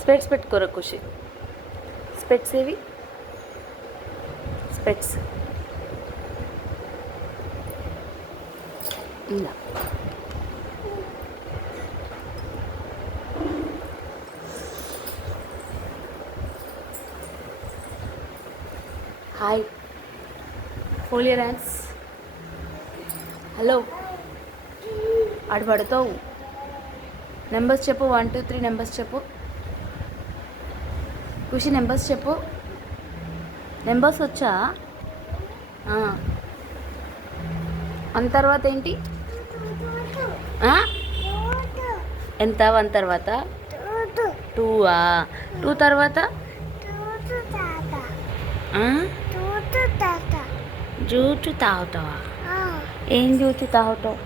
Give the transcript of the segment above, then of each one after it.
స్పెట్స్ పెట్టుకోరా ఖుషి. స్పెట్స్ ఏవి? స్పెట్స్ ఇలా. Hi, fold your hands. Hello, ఆడు పడతావు. నెంబర్స్ చెప్పు. 1 2 3 నెంబర్స్ చెప్పు. ఖుషి నెంబర్స్ చెప్పు. నెంబర్స్ వచ్చా? వన్ తర్వాత ఏంటి? ఎంత? 1 తర్వాత 2. 2 తర్వాత జ్యూస్ తాగుతావా? ఏం జ్యూస్ తాగుతావు?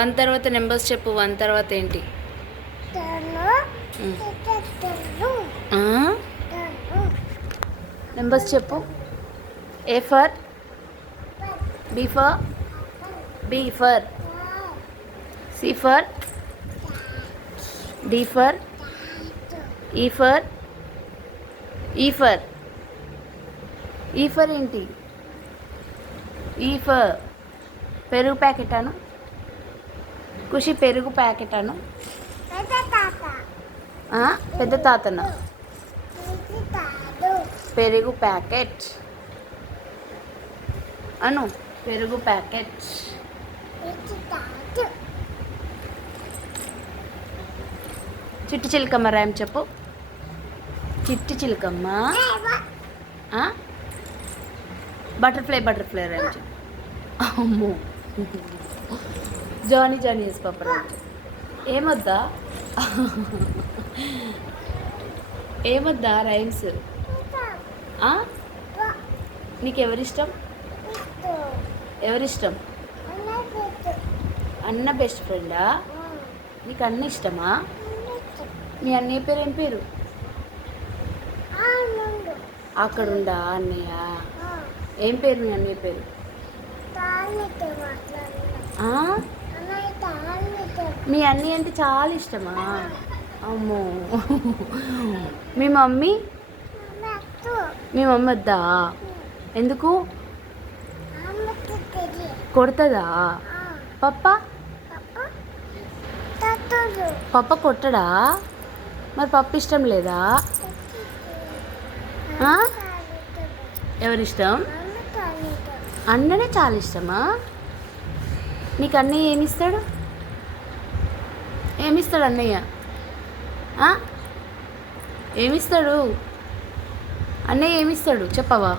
1 తర్వాత నెంబర్స్ చెప్పు. 1 తర్వాత ఏంటి? నెంబర్స్ చెప్పు. A for B for B for C for D for E for E for E for ఏంటి? E for పెరుగు ప్యాకెట్ అను. ఖుషి పెరుగు ప్యాకెట్ అను. పెద్ద తాతనా? పెరుగు ప్యాకెట్ అను. పెరుగు ప్యాకెట్. చిట్టి చిలకమ్మ రాయం చెప్పు. చిట్టి చిలకమ్మ. బటర్ఫ్లై బటర్ఫ్లై రాయం చెప్పు. అమ్మో, జానీ జానీ ఎస్ పాప రాయం చెప్పు. ఏమొద్దా? ఏమొద్దా రైమ్స్? నీకు ఎవరిష్టం? ఎవరిష్టం? అన్న బెస్ట్ ఫ్రెండా? నీకు అన్న ఇష్టమా? మీ అన్నయ్య పేరు ఏం పేరు? అక్కడుండా అన్నయ్య? ఏం పేరు మీ అన్నయ్య పేరు? మీ అన్నయ్య అంటే చాలా ఇష్టమా? అమ్మో. మీ మమ్మీ? మీ మమ్మీ వద్దా? ఎందుకు? కొడుతుందా? పప్ప? పప్ప కొట్టడా? మరి పప్పు ఇష్టం లేదా? ఎవరిష్టం? అన్ననే చాలా ఇష్టమా? నీకు అన్నయ్య ఏమిస్తాడు? ఏమిస్తాడు అన్నయ్య? ఏమిస్తాడు అన్నయ్య? ఏమిస్తాడు చెప్పవా?